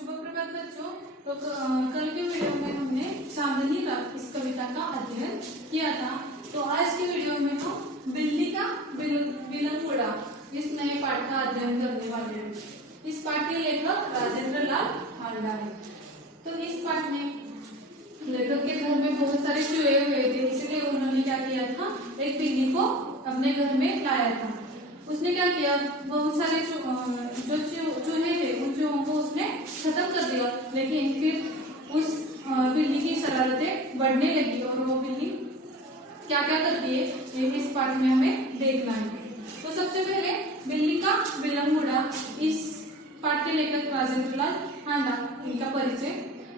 शुभ प्रभात बच्चों। तो कल के वीडियो में हमने चांदनी रात इस कविता का अध्ययन किया था। तो आज के वीडियो में हम बिल्ली का विलंगुड़ा इस नए पाठ का अध्ययन करने वाले हैं। इस पाठ के लेखक राजेंद्र लाल हांडा है। तो इस पाठ में लेखक के घर में बहुत सारे चूहे हुए थे, इसलिए उन्होंने क्या किया था, एक बिल्ली को अपने घर में लाया था। उसने क्या किया, बहुत सारे जो चूहे थे उन चूहों को उसने खत्म कर दिया, लेकिन फिर उस बिल्ली की शरारतें बढ़ने लगी और वो बिल्ली क्या क्या करती है ये इस पाठ में हमें देखना है। तो सबसे पहले बिल्ली का विलंगुड़ा, इस पाठ के लेखक राजेंद्र लाल हांडा, इनका परिचय।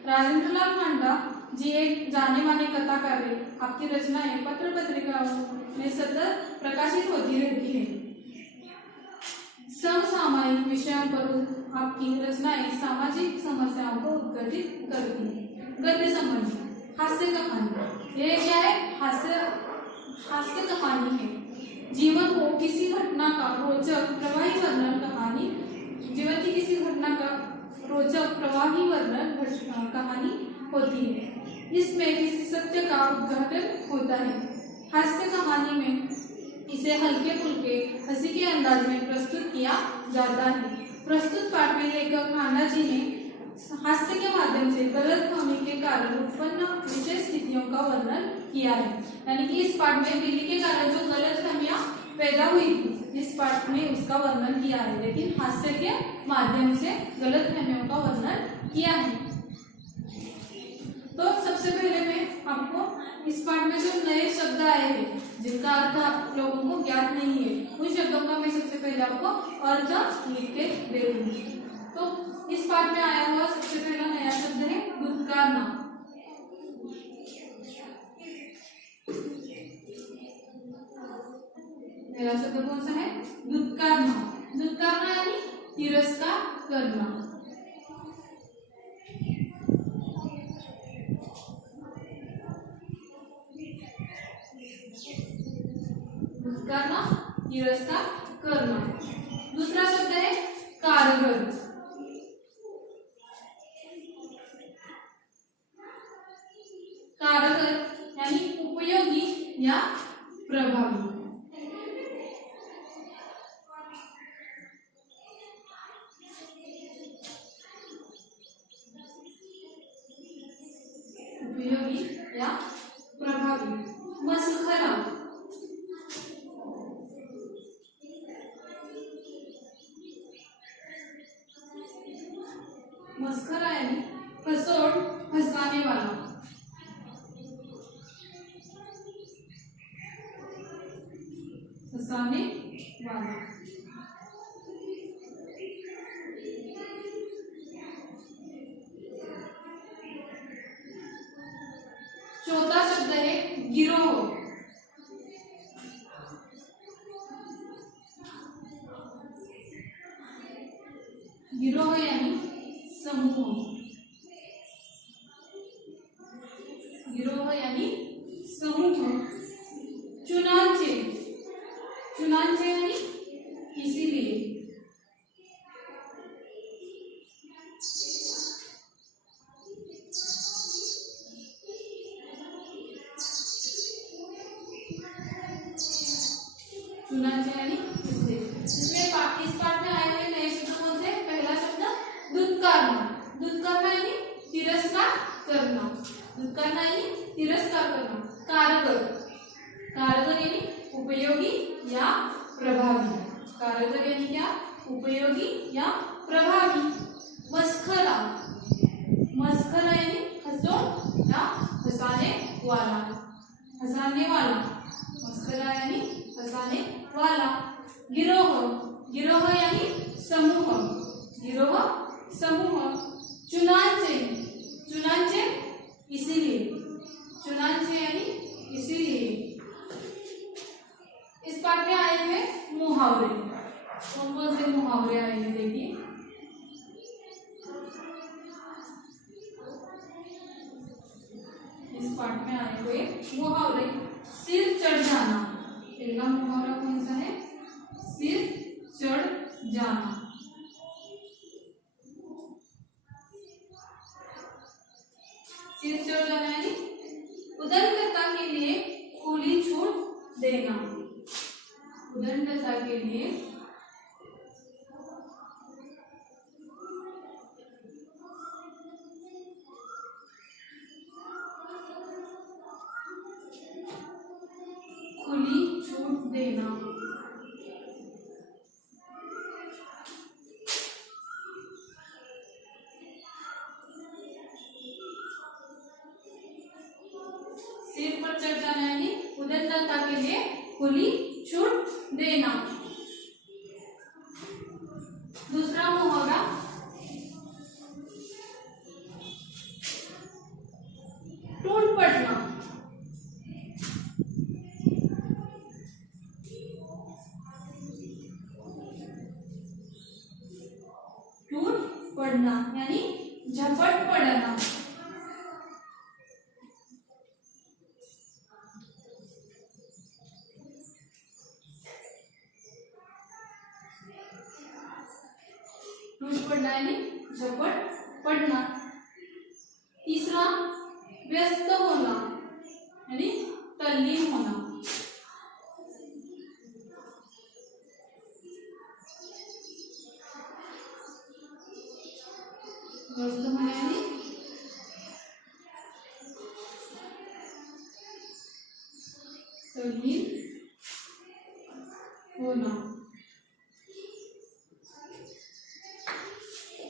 राजेंद्र लाल हांडा जी एक जाने माने कथाकार है। आपकी रचनाएं पत्र पत्रिकाओं में सतत प्रकाशित होती रहती है। समसामयिक विषयों पर आपकी रचनाएं सामाजिक समस्याओं को उद्घाटित करती हैं। गद्य संबंधी हास्य कहानी, ये क्या है, हास्य कहानी है। जीवन को किसी घटना का रोचक प्रवाही वर्णन कहानी, जीवन की किसी घटना का रोचक प्रवाही वर्णन कहानी होती है। इसमें किसी सत्य का उद्घाटन होता है। हास्य कहानी में इसे हल्के फुल्के हंसी के अंदाज में प्रस्तुत किया जाता है। प्रस्तुत पाठ में लेखक हांडा जी ने हास्य के माध्यम से गलतफहमी के कारण उत्पन्न विशेष स्थितियों का वर्णन किया है। यानी कि इस पाठ में बिल्ली के कारण जो गलतफहमियां पैदा हुई थी, इस पाठ में उसका वर्णन किया है, लेकिन हास्य के माध्यम से गलतफहमियों का वर्णन किया है। तो सबसे पहले मैं आपको इस पाठ में जो नए शब्द आए हैं जिनका अर्थ आप लोगों को ज्ञात नहीं है, उन शब्दों का मैं सबसे पहले आपको अर्थ लिख के दे दूंगी। तो इस पाठ में आया हुआ सबसे पहला नया शब्द है दुत्कारना। पहला शब्द कौन सा है, दुत्कारना। दुत्कारना यानी तिरस्कार करना। करना, तिरस्कार करना। दूसरा शब्द है कारगर। कारगर यानी उपयोगी या प्रभावी। उपयोगी या प्रभावी। मस्खरा, मस्खरा यानी हंसोड़, हंसाने वाला। हंसाने वाला। चौथा शब्द है गिरोह। गिरोह यानी समूह। गिरोह यानी समूह। चुनांचे, चुनांचे यानी इसीलिए। चुनांचे यानी इसलिए। इसमें इस पाठ में आए हुए नए शब्द कौन से, पहला शब्द दुत्कारना। दुत्कारना यानी तिरस्कार करना। दुत्कारना यानी तिरस्कार करना। कारगर, कारगर यानी उपयोगी या प्रभावी। कारगर यानी क्या, उपयोगी या प्रभावी। मस्खरा, मस्खरा यानी हंसोड़ या हंसाने वाला। हंसाने वाला, मस्खरा यानी हंसाने वाला। गिरोह, गिरोह यानी समूह। गिरोह समूह। चुनांचे, चुनांचे इसीलिए। चुनांचे यानी इसीलिए। इस पाठ में आए हुए मुहावरे, कौन कौन से मुहावरे आए हैं देखिए। इस पाठ में आए हुए मुहावरे, सिर चढ़ जाना। पहला मुहावरा कौन सा है, सिर चढ़ जाना। सिर चढ़ जाना यानी उद्यमकर्ता के लिए खुली छूट देना। उद्यमकर्ता के लिए खुली छूट देना। सिर पर चढ़ जाना यानी उद्यमकर्ता के लिए खुली छूट देना। दूसरा मुहावरा टूट पड़ना। टूट पड़ना यानी झपट पड़ना। टूट पड़ना यानी झपट पड़ना। तीसरा व्यस्त होना यानी तल्लीन होना। व्यस्त होना यानी तल्लीन होना।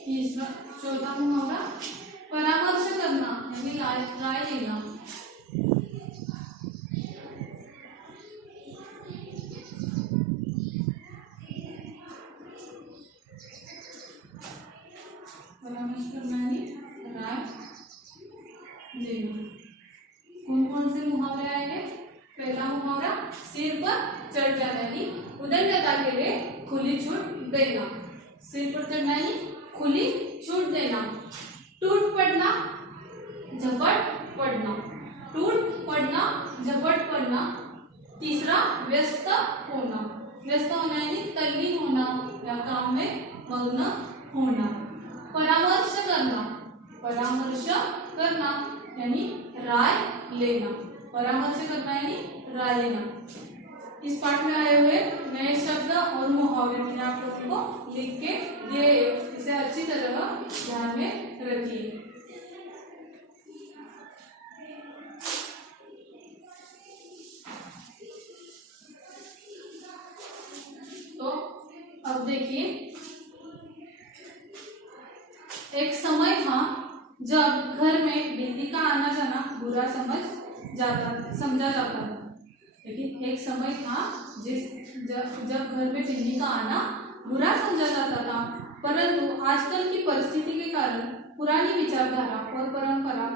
तीसरा चौथा मुहावरा परामर्श करना यानी राय देना। परामर्श करना यानी राय देना। कौन कौन से मुहावरे आएंगे? पहला मुहावरा सिर पर चढ़ जाना यानी उद्यमकर्ता के लिए खुली छूट देना। सिर पर चढ़ना यानी खुली छूट देना। टूट पड़ना झपट पड़ना। टूट पड़ना झपट पड़ना। तीसरा व्यस्त होना। व्यस्त होना यानी तल्लीन होना या काम में मग्न होना। परामर्श करना। परामर्श करना यानी राय लेना। परामर्श करना यानी राय लेना। इस पाठ में आए हुए नए शब्द और मुहावरे मैंने आप लोगों को लिख के दिए, इसे अच्छी तरह ध्यान में रखिए। तो अब देखिए, एक समय था जब घर में बिल्ली का आना जाना बुरा समझा जाता था। लेकिन एक समय था जब घर में बिल्ली का आना बुरा समझा जाता था, परंतु आजकल की परिस्थिति के कारण पुरानी विचारधारा और परंपरा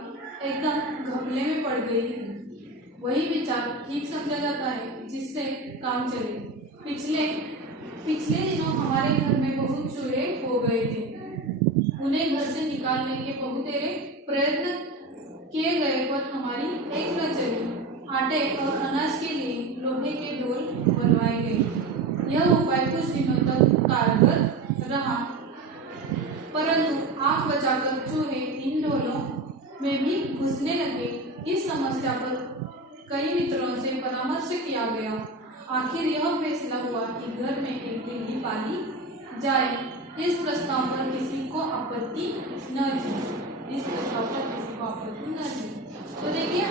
एकदम घपले में पड़ गई है। वही विचार ठीक समझा जाता है जिससे काम चले। पिछले दिनों हमारे घर में बहुत चूहे हो गए थे। उन्हें घर से निकालने के बहुतेरे प्रयत्न किए गए पर हमारी एक न चली। आटे और अनाज के लिए लोहे के ढोल बनवाए गए। यह उपाय कुछ दिनों तक कारगर रहा, परंतु आग बचाकर चूहे इन ढोलों में भी घुसने लगे। इस समस्या पर कई मित्रों से परामर्श किया गया। आखिर यह फैसला हुआ कि घर में एक बिल्ली पाली जाए। इस प्रस्ताव पर किसी को आपत्ति न थी। तो देखिए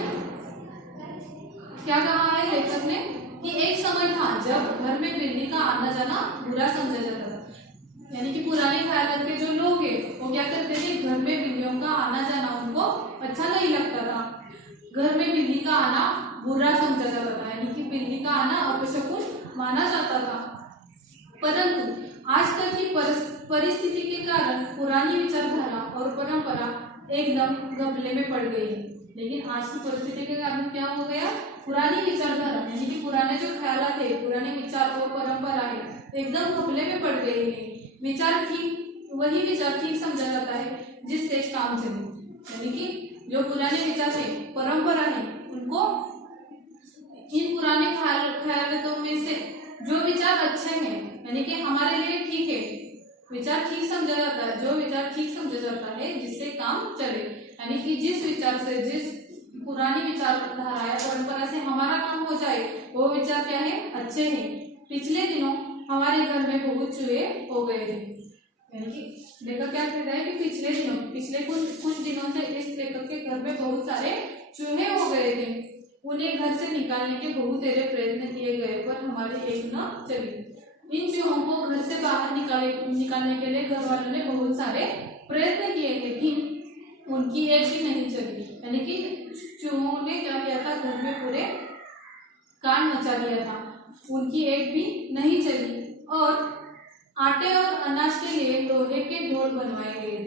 क्या कहा है लेखक ने कि एक समय था जब घर में बिल्ली का आना जाना बुरा समझा जाता था। यानी कि पुराने ख्याल के जो लोग हैं वो क्या करते थे, घर में बिल्लियों का आना जाना उनको अच्छा नहीं लगता था। घर में बिल्ली का आना बुरा समझा जाता था, यानी कि बिल्ली का आना अपशकुन माना जाता था। परंतु आजकल की परिस्थिति के कारण पुरानी विचारधारा और परंपरा एकदम घपले में पड़ गई है। लेकिन आज की परिस्थिति के कारण क्या हो गया, पुरानी विचारधारा यानी कि पुराने जो ख्याल थे, पुराने विचार और परंपरा है एकदम घपले में पड़ गई है। वही विचार ठीक समझा जाता है जिससे काम चले। यानी कि जो पुराने विचार है, परंपरा है, उनको इन पुराने ख्यालों में से जो विचार अच्छे हैं यानी कि हमारे लिए ठीक है, विचार ठीक समझा जाता है, जो विचार ठीक समझा जाता रहे जिससे काम चले, यानी कि जिस विचार से, जिस पुरानी विचारधारा या परंपरा से हमारा काम हो जाए वो विचार क्या है, अच्छे हैं। पिछले दिनों हमारे घर में बहुत चूहे हो गए थे, यानी कि लेखक क्या कह रहा है कि पिछले कुछ दिनों से इस लेखक के घर में बहुत सारे चूहे हो गए थे। उन्हें घर से निकालने के बहुत सारे प्रयत्न किए गए पर हमारी एक न चली। इन चूहों को घर से बाहर निकालने के लिए घर वालों ने बहुत सारे प्रयत्न किए, लेकिन उनकी एक भी नहीं चली। यानी कि चूहों ने क्या किया था, घर में पूरे कांड मचा दिया था, उनकी एक भी नहीं चली। और आटे और अनाज के लिए लोहे के ढोल बनवाए गए थे।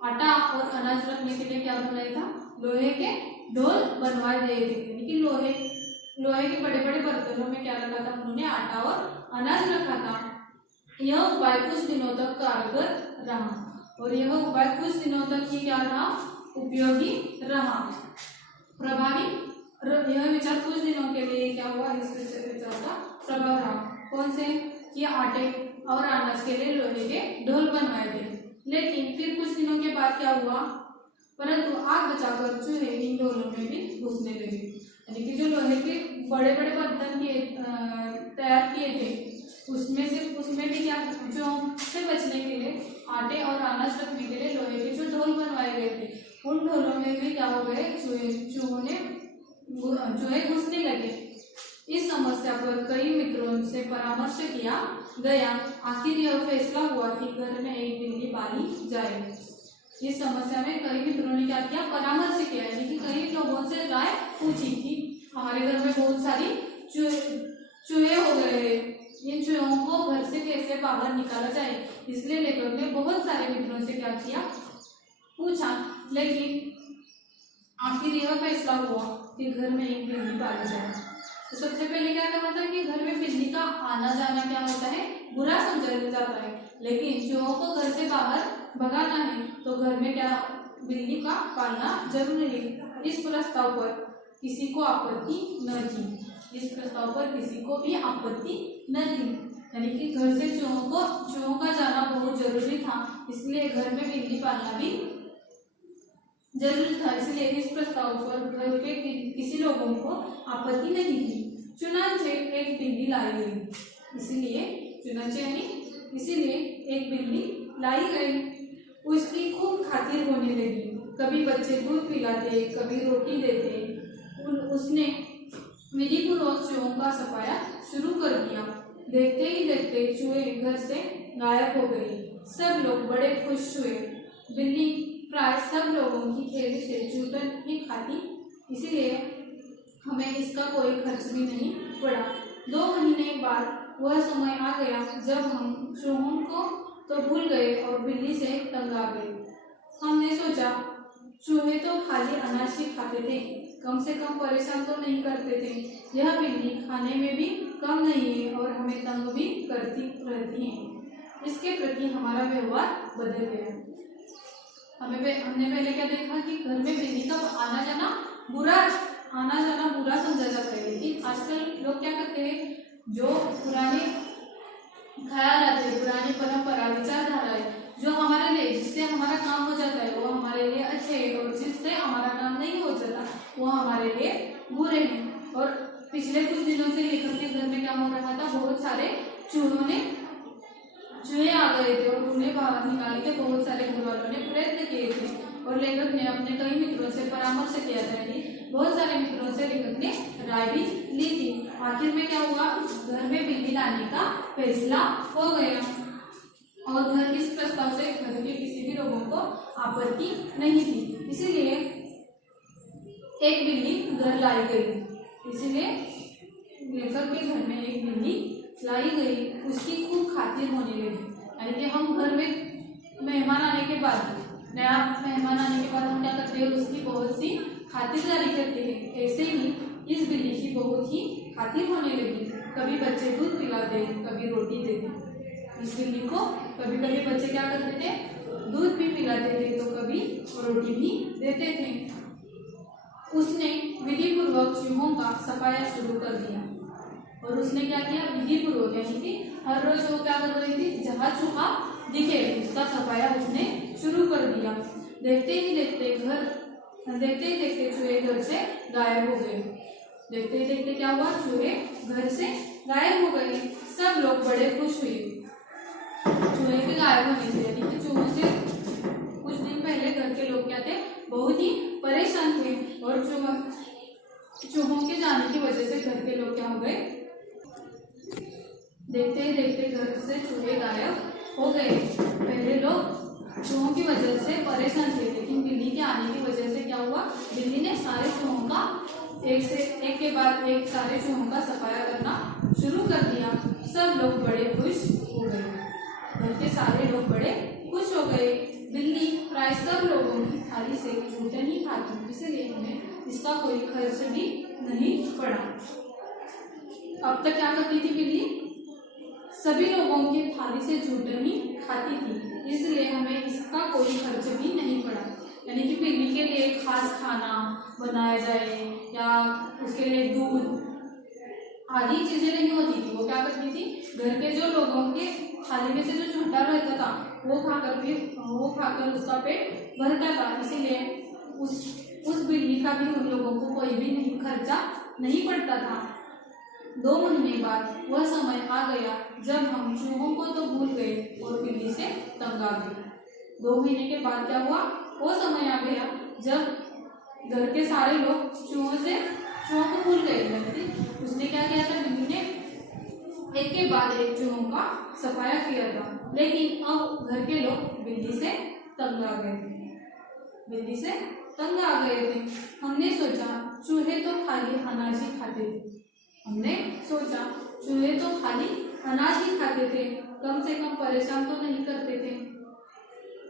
आटा और अनाज रखने के लिए क्या बनाया था, लोहे के ढोल बनवाए गए थे, यानी कि लोहे के बड़े बड़े बर्तनों में क्या रखा था, उन्होंने आटा और अनाज रखा था। यह उपाय कुछ दिनों तक कारगर रहा, और यह उपाय कुछ दिनों तक ही क्या रहा, उपयोगी रहा, प्रभावी। यह विचार कुछ दिनों के लिए क्या हुआ, इस विचार का प्रभाव रहा। कौन से, कि आटे और अनाज के लिए लोहे के ढोल बनवाए थे। लेकिन फिर कुछ दिनों के बाद क्या हुआ, परंतु आग बचाकर चूहे इन ढोलों में भी घुसने लगे। यानी कि जो लोहे के बड़े बड़े बर्तन तैयार किए थे उसमें भी क्या, जो से बचने के लिए आटे और अनाज रखने के लिए लोहे के जो ढोल बनवाए गए थे, उन ढोलों में भी क्या हो गए, चूहे घुसने लगे। इस समस्या पर कई मित्रों से परामर्श किया गया। आखिर यह फैसला हुआ कि घर में एक बिल्ली पाली जाए। इस समस्या में कई मित्रों ने क्या किया, परामर्श किया, यानी कि कई लोगों से राय पूछी कि हमारे घर में बहुत सारी चूहे हो गए हैं, इन चूहों को घर से कैसे बाहर निकाला जाए। इसलिए लेखक ने बहुत सारे मित्रों से क्या किया, पूछा, लेकिन आखिर यह फैसला हुआ कि घर में एक बिल्ली पाली जाए। तो सबसे पहले क्या कहा था कि घर में बिल्ली का आना जाना क्या होता है, बुरा समझा जाता है, लेकिन चूहों को घर से बाहर भगाना है तो घर में क्या, बिल्ली का पालना जरूरी है। इस प्रस्ताव पर किसी को आपत्ति न थी, इस प्रस्ताव पर किसी को भी आपत्ति न थी, यानी कि घर से चूहों का जाना बहुत जरूरी था, इसलिए घर में बिल्ली पालना भी जरूरी था। इसलिए इस प्रस्ताव पर घर के किसी लोगों को आपत्ति नहीं थी। चुनाचे एक बिल्ली लाई गई, इसीलिए एक बिल्ली लाई गई। उसकी खूब खातिर होने लगी, कभी बच्चे दूध पिलाते, कभी रोटी देते। उसने विधिपूर्वक चूहों का सफाया शुरू कर दिया। देखते ही देखते चूहे घर से गायब हो गए। सब लोग बड़े खुश हुए। बिल्ली प्राय सब लोगों की थैली से चूटन ही खाती, इसीलिए हमें इसका कोई खर्च भी नहीं पड़ा। 2 महीने बाद वह समय आ गया जब हम चूहों को तो भूल गए और बिल्ली से तंग आ गए। हमने सोचा चूहे तो खाली अनाज ही खाते थे, कम से कम परेशान तो नहीं करते थे। यह बिल्ली खाने में भी कम नहीं है और हमें तंग भी करती रहती है। इसके प्रति हमारा व्यवहार बदल गया। हमने पहले क्या देखा कि घर में बिल्ली का आना जाना बुरा समझा जाता है, लेकिन आजकल लोग क्या करते हैं, जो पुराने ख्याल आते हैं, पुरानी परंपरा विचारधारा है, जो हमारे लिए, जिससे हमारा काम हो जाता है वो हमारे लिए अच्छे है, और जिससे हमारा काम नहीं हो जाता वो हमारे लिए बुरे हैं। और पिछले कुछ दिनों से लेखक के घर में क्या हो रहा था, बहुत सारे चूहे आ गए थे और उन्हें बाहर निकालने के बहुत सारे घर वालों ने प्रयत्न किए थे, और लेखक ने अपने कई मित्रों से परामर्श किया था। बहुत सारे मित्रों से लेखक ने राय भी ली थी। आखिर में क्या हुआ, घर में बिल्ली लाने का फैसला हो गया, और घर इस प्रस्ताव से घर के किसी भी लोगों को आपत्ति नहीं थी। इसीलिए एक बिल्ली घर लाई गई। इसीलिए लेखक के घर में एक बिल्ली लाई गई। उसकी खूब खातिर होने लगी, यानी कि हम घर में नया मेहमान आने के बाद हम क्या करते हैं, उसकी बहुत सी खातिरदारी करते हैं। ऐसे ही इस बिल्ली की बहुत ही खातिर होने लगी। कभी बच्चे दूध पिलाते, कभी रोटी देते। इस बिल्ली को कभी कभी बच्चे क्या करते थे, दूध भी पिलाते थे तो कभी रोटी भी देते थे। उसने विधिपूर्वक चूहों का सफाया शुरू कर दिया, और उसने क्या किया, विधिपूर्वक, यानी कि हर रोज वो क्या कर रही थी, जहाँ चूहा दिखे उसका सफाया उसने शुरू कर देखते ही देखते चूहे घर से गायब हो गए। देखते ही देखते क्या हुआ, चूहे घर से गायब हो गए। सब लोग बड़े खुश हुए चूहे के गायब होने से। यानी कि चूहों से कुछ दिन पहले घर के लोग क्या थे, बहुत ही परेशान थे, और चूहों के जाने की वजह से घर के लोग क्या हो गए, देखते ही देखते घर से चूहे गायब हो गए। पहले लोग चूहों की वजह से परेशान थे, लेकिन बिल्ली के आने की वजह से क्या हुआ, बिल्ली ने सारे चूहों का एक के बाद एक सारे चूहों का सफाया करना शुरू कर दिया। सब लोग बड़े खुश हो गए, घर के सारे लोग बड़े खुश हो गए। बिल्ली प्राय सब लोगों की थाली से जूठन ही खाती, इसलिए हमें इसका कोई खर्च भी नहीं पड़ा। अब तक क्या करती थी बिल्ली, सभी लोगों की थाली से जूठन ही खाती थी, इसलिए हमें इसका कोई खर्च भी नहीं पड़ा। यानी कि बिल्ली के लिए खास खाना बनाया जाए या उसके लिए दूध आदि चीजें नहीं होती थी। वो क्या करती थी, घर के जो लोगों के थाली में से जो जूठा रहता था वो खाकर उसका पेट भरता था। इसीलिए उस बिल्ली का भी उन लोगों को कोई भी नहीं खर्चा नहीं पड़ता था। 2 महीने बाद वह समय आ गया जब हम चूहों को तो भूल गए और बिल्ली से तंग आ गए। 2 महीने के बाद क्या हुआ, वो समय आ गया जब घर के सारे लोग चूहों को भूल गए। उसने क्या किया था, बिल्ली ने एक के बाद एक चूहों का सफाया किया था, लेकिन अब घर के लोग बिल्ली से तंग आ गए थे। हमने सोचा चूहे तो खाली अनाज ही खाते थे, कम से कम परेशान तो नहीं करते थे।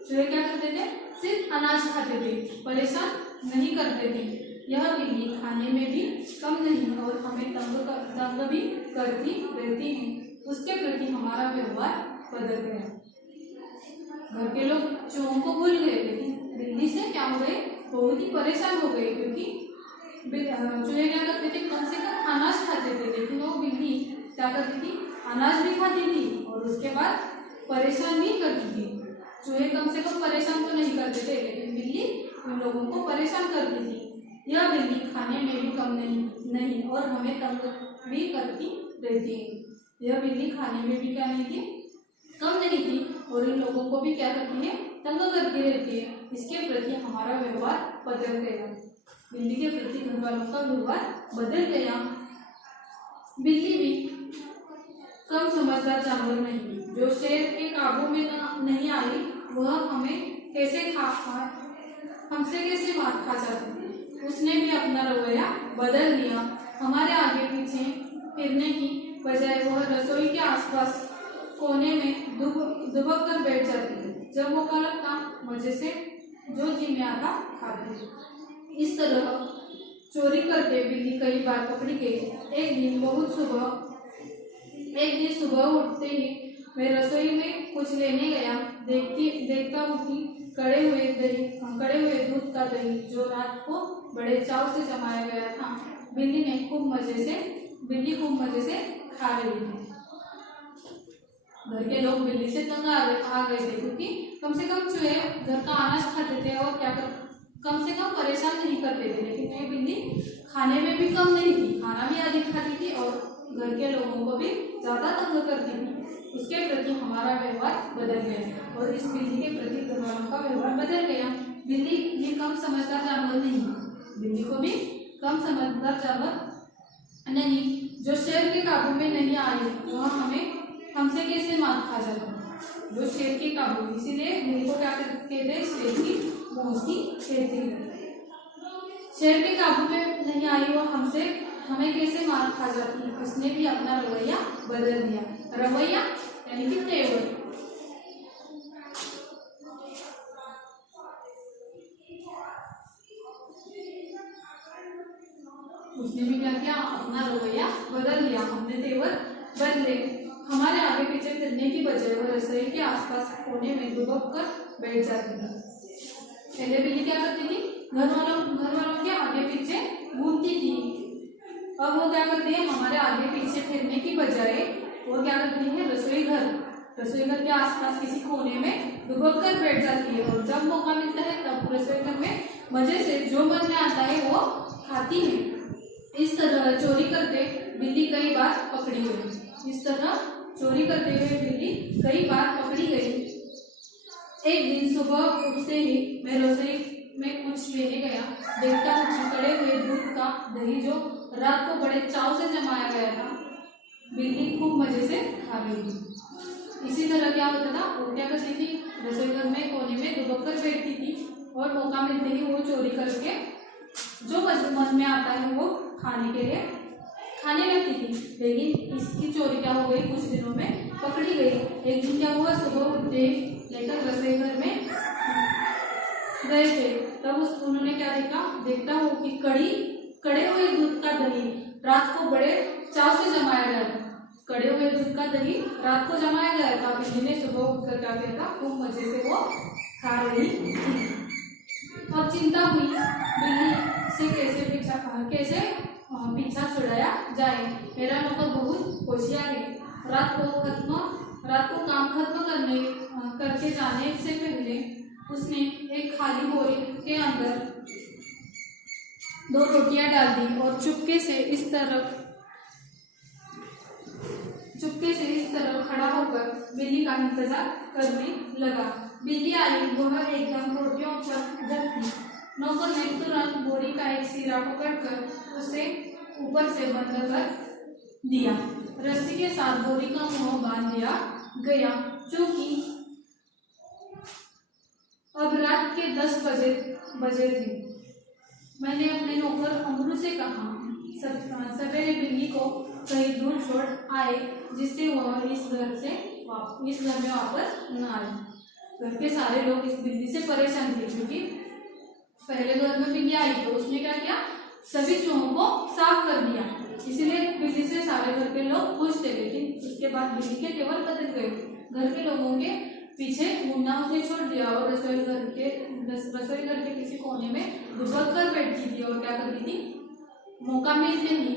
चूहे क्या करते थे, सिर्फ अनाज खाते थे, परेशान नहीं करते थे। यह बिल्ली खाने में भी कम नहीं और हमें तंग भी करती रहती है। उसके प्रति हमारा व्यवहार बदल गया। घर के लोग चूहों को भूल गए, लेकिन बिल्ली से क्या हो गए, बहुत ही परेशान हो गए, क्योंकि चूहे क्या करते थे, कम से कम अनाज खाते थे, लेकिन वो बिल्ली क्या करती थी, अनाज भी खाती थी और उसके बाद परेशान भी करती थी। चूहे कम से कम परेशान तो नहीं करते थे, लेकिन बिल्ली उन लोगों को परेशान करती थी। यह बिल्ली खाने में भी कम नहीं और हमें तंग भी करती रहती है। यह बिल्ली खाने में भी क्या नहीं थी, कम नहीं थी और इन लोगों को भी क्या करती है, तंग करती रहती है। इसके प्रति हमारा व्यवहार बदल गया। बिल्ली के प्रति घर वालों का व्यवहार बदल गया। बिल्ली भी कम समझदार जानवर नहीं, जो शेर के काबू में नहीं आई वह हमसे कैसे मार खा जाती। उसने भी अपना रवैया बदल दिया। हमारे आगे पीछे फिरने की बजाय वह रसोई के आसपास कोने में दुबक कर बैठ जाती। जब मौका लगता मजे से जो जी में आता खाती। इस तरह चोरी करते बिल्ली कई बार पकड़ी गई। एक दिन सुबह उठते ही मैं रसोई में कुछ लेने गया। देखता हूँ कि कड़े हुए दूध का दही जो रात को बड़े चाव से जमाया गया था, बिल्ली खूब मजे से खा रही थी। घर के लोग बिल्ली से तंग आ गए थे, क्योंकि कम से कम चूहे घर का अनाज खाते थे और कम से कम परेशान नहीं करते थे, लेकिन ये बिल्ली खाने में भी कम नहीं थी, खाना भी अधिक खाती थी और घर के लोगों को भी ज्यादा तंग करती थी। उसके प्रति हमारा व्यवहार बदल गया और इस बिल्ली के प्रति घर वालों का व्यवहार बदल गया। बिल्ली भी कम समझदार जानवर नहीं, बिल्ली को भी कम समझदार जानवर नहीं, जो शेर के काबू में नहीं आई वह हमसे कैसे मार खा जाता। जो शेर के काबू, इसीलिए बिल्ली को क्या कहते हैं, शेर की मौसी कहते हैं। शेर के काबू में नहीं आई वो हमें कैसे मार खा जाती है। उसने भी अपना रवैया बदल दिया। रवैया यानी कि तेवर। उसने भी क्या किया, अपना रवैया बदल दिया। हमने तेवर बदले। हमारे आगे पीछे फिरने की बजाय वो रसोई के आसपास कोने में दुबक कर बैठ जाती थी। पहले बिल्ली क्या करती थी, घर वालों के आगे पीछे घूमती थी। अब वो क्या करती है, हमारे आगे पीछे फिरने की बजाय वो क्या करती है, रसोई घर के आसपास किसी कोने में दुबक कर बैठ जाती है और जब मौका मिलता है तब रसोई घर में मजे से जो मन में आता है वो खाती है। इस तरह चोरी करते बिल्ली कई बार पकड़ी गई। इस तरह चोरी करते हुए बिल्ली कई बार पकड़ी गई। एक दिन सुबह उठते ही मैं रसोई में कुछ लेने गया। देखता हूँ उकड़े हुए दूध का दही जो रात को बड़े चाव से जमाया गया था, बिल्ली खूब मजे से खा रही। इसी तरह क्या होता था, वो क्या करती थी, रसोई घर में कोने में दुबक कर बैठती थी और मौका मिलते ही वो चोरी करके जो मन में आता है वो खाने के लिए खाने लगती थी। लेकिन इसकी चोरी क्या हो गई, कुछ दिनों में पकड़ी गई। एक दिन क्या हुआ, सुबह उठते लेकर रसोई घर में गए थे, तब उन्होंने क्या देखता हूँ कि कड़े हुए दूध का दही रात को बड़े चाव से जमाया गया था। कड़े हुए दूध का दही रात को जमाया गया था। बिल्ली ने सुबह उठकर क्या किया था, खूब मजे से वो खा रही थी। अब चिंता हुई बिल्ली से कैसे पीछा छुड़ाया जाए। मेरा नौकर बहुत होशियार है। रात को काम खत्म करके जाने से पहले उसने एक खाली बोरी के अंदर 2 रोटियां डाल दी और चुपके से इस तरफ खड़ा होकर बिल्ली का इंतजार करने लगा। बिल्ली आई, वह एकदम रोटियों पर जब थी। नौकर ने तुरंत बोरी का एक सिरा पकड़कर उसे ऊपर से बंद कर दिया। रस्सी के साथ बोरी का मुंह बांध दिया गया। क्योंकि अब रात के 10 बजे थे। मैंने अपने नौकर अमरू से कहा, सवेरे बिल्ली को कहीं दूर छोड़ आए, जिससे वह इस घर में वापस न आए। घर के सारे लोग इस बिल्ली से परेशान थे, क्योंकि पहले घर में बिल्ली आई तो उसने क्या किया, सभी चूहों को साफ कर दिया। इसीलिए बिल्ली से सारे घर के लोग खुश थे। लेकिन उसके बाद बिल्ली के तेवर बदल गए। घर के लोगों के पीछे घूमना उसने छोड़ दिया और रसोई घर के किसी कोने में दुबक कर बैठती थी और क्या करती थी, मौका मिलते ही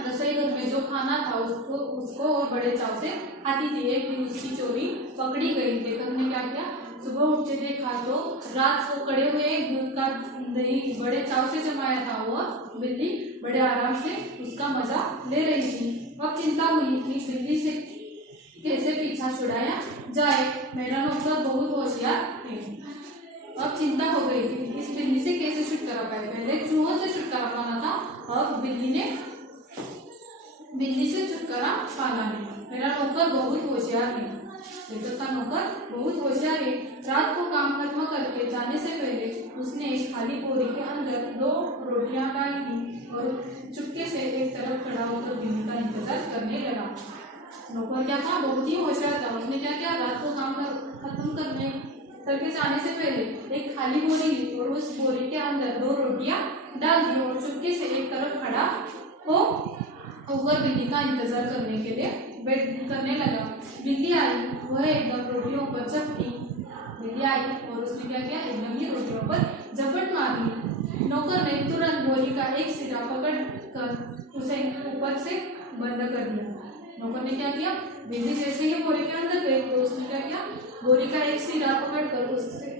रसोई घर में जो खाना था उसको और बड़े चाव से खाती थी। एक दिन उसकी चोरी पकड़ी गई। लेकर ने क्या किया, सुबह उठते देखा तो रात को कड़े हुए दूध का दही बड़े चाव से जमाया था। वह बिल्ली बड़े आराम से उसका मजा ले रही थी। अब चिंता हुई कि बिल्ली से कैसे पीछा छुड़ाया जाए। मेरा नौकर बहुत होशियार है। अब चिंता हो गई थी, इस बिल्ली से कैसे छुटकारा पाए। पहले चूहों से छुटकारा पाना था, अब बिल्ली से छुटकारा पाना है। मेरा नौकर बहुत होशियार है। लेखक का नौकर बहुत होशियार है। रात को काम खत्म करके जाने से पहले उसने एक खाली बोरी के अंदर 2 रोटियां डाली थी और चुपके से एक तरफ खड़ा होकर बिल्ली का इंतजार करने लगा। नौकर क्या था, बहुत ही होशियार था। उसने क्या किया, रात को काम खत्म करके जाने से पहले एक खाली बोरी ली और उस बोरी के अंदर 2 रोटियां डाल दी और चुपके से एक तरफ खड़ा होकर बिल्ली का इंतजार करने लगा। बिल्ली आई, वह एकदम रोटियों पर झपटी। बिल्ली आई और उसने क्या किया, एकदम ही रोटियों पर झपट मारी। नौकर ने तुरंत बोरी का एक सिरा पकड़कर उसे ऊपर से बंद कर दिया। नौकर ने क्या किया, बिल्ली जैसे ही बोरी के अंदर गई तो उसने क्या किया, बोरी का एक सिरा पकड़कर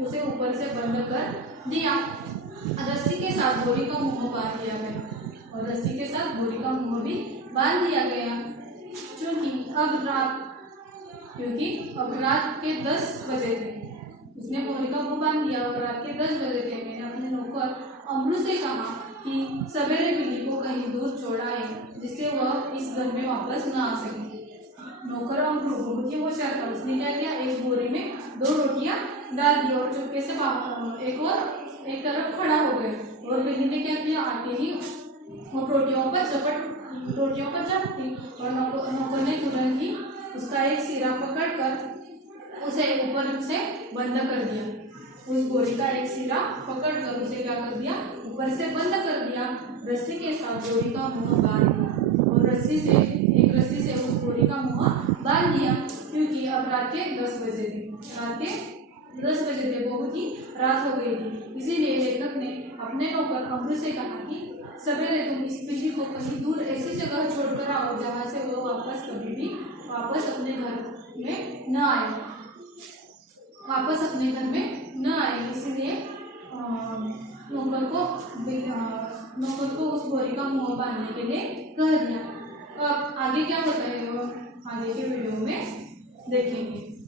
उसे ऊपर से बंद कर दिया। रस्सी के साथ बोरी का मुंह बांध दिया गया और रस्सी के साथ बोरी का मुंह भी बांध दिया गया। क्योंकि अब रात के 10 बजे थे। उसने बोरी का मुंह बांध दिया और रात के 10 बजे थे। मैंने अपने नौकर अमरू से कहा कि सवेरे बिल्ली को कहीं दूर छोड़ आए, जिससे वह इस घर में वापस न आ सके। नौकर अमरू बहुत ही होशियार था। उसने क्या किया, एक बोरी में 2 रोटियां डाल दी और चुपके से एक तरफ खड़ा हो गए और बिल्ली ने क्या किया, आते ही वो रोटियों पर झपटी और नौकर ने तुरंत ही उसका एक सिरा पकड़कर उसे ऊपर से बंद कर दिया। उस बोरी का एक सिरा पकड़कर उसे क्या कर दिया, ऊपर से बंद कर दिया। रस्सी के साथ बोरी का मुंह बांध दिया और एक रस्सी से उस बोरी का मुंह बांध दिया। क्योंकि अब रात के 10 बजे थे, बहुत ही रात हो गई थी। इसीलिए लेखक ने अपने नौकर अमरू से कहा कि सवेरे तुम इस बिल्ली को कहीं दूर ऐसी जगह छोड़कर आओ जहाँ से वो कभी भी वापस अपने घर में न आए। इसलिए नौकर को उस बोरी का मुंह बांधने के लिए कह दिया। अब आगे क्या होता है वो आगे के वीडियो में देखेंगे।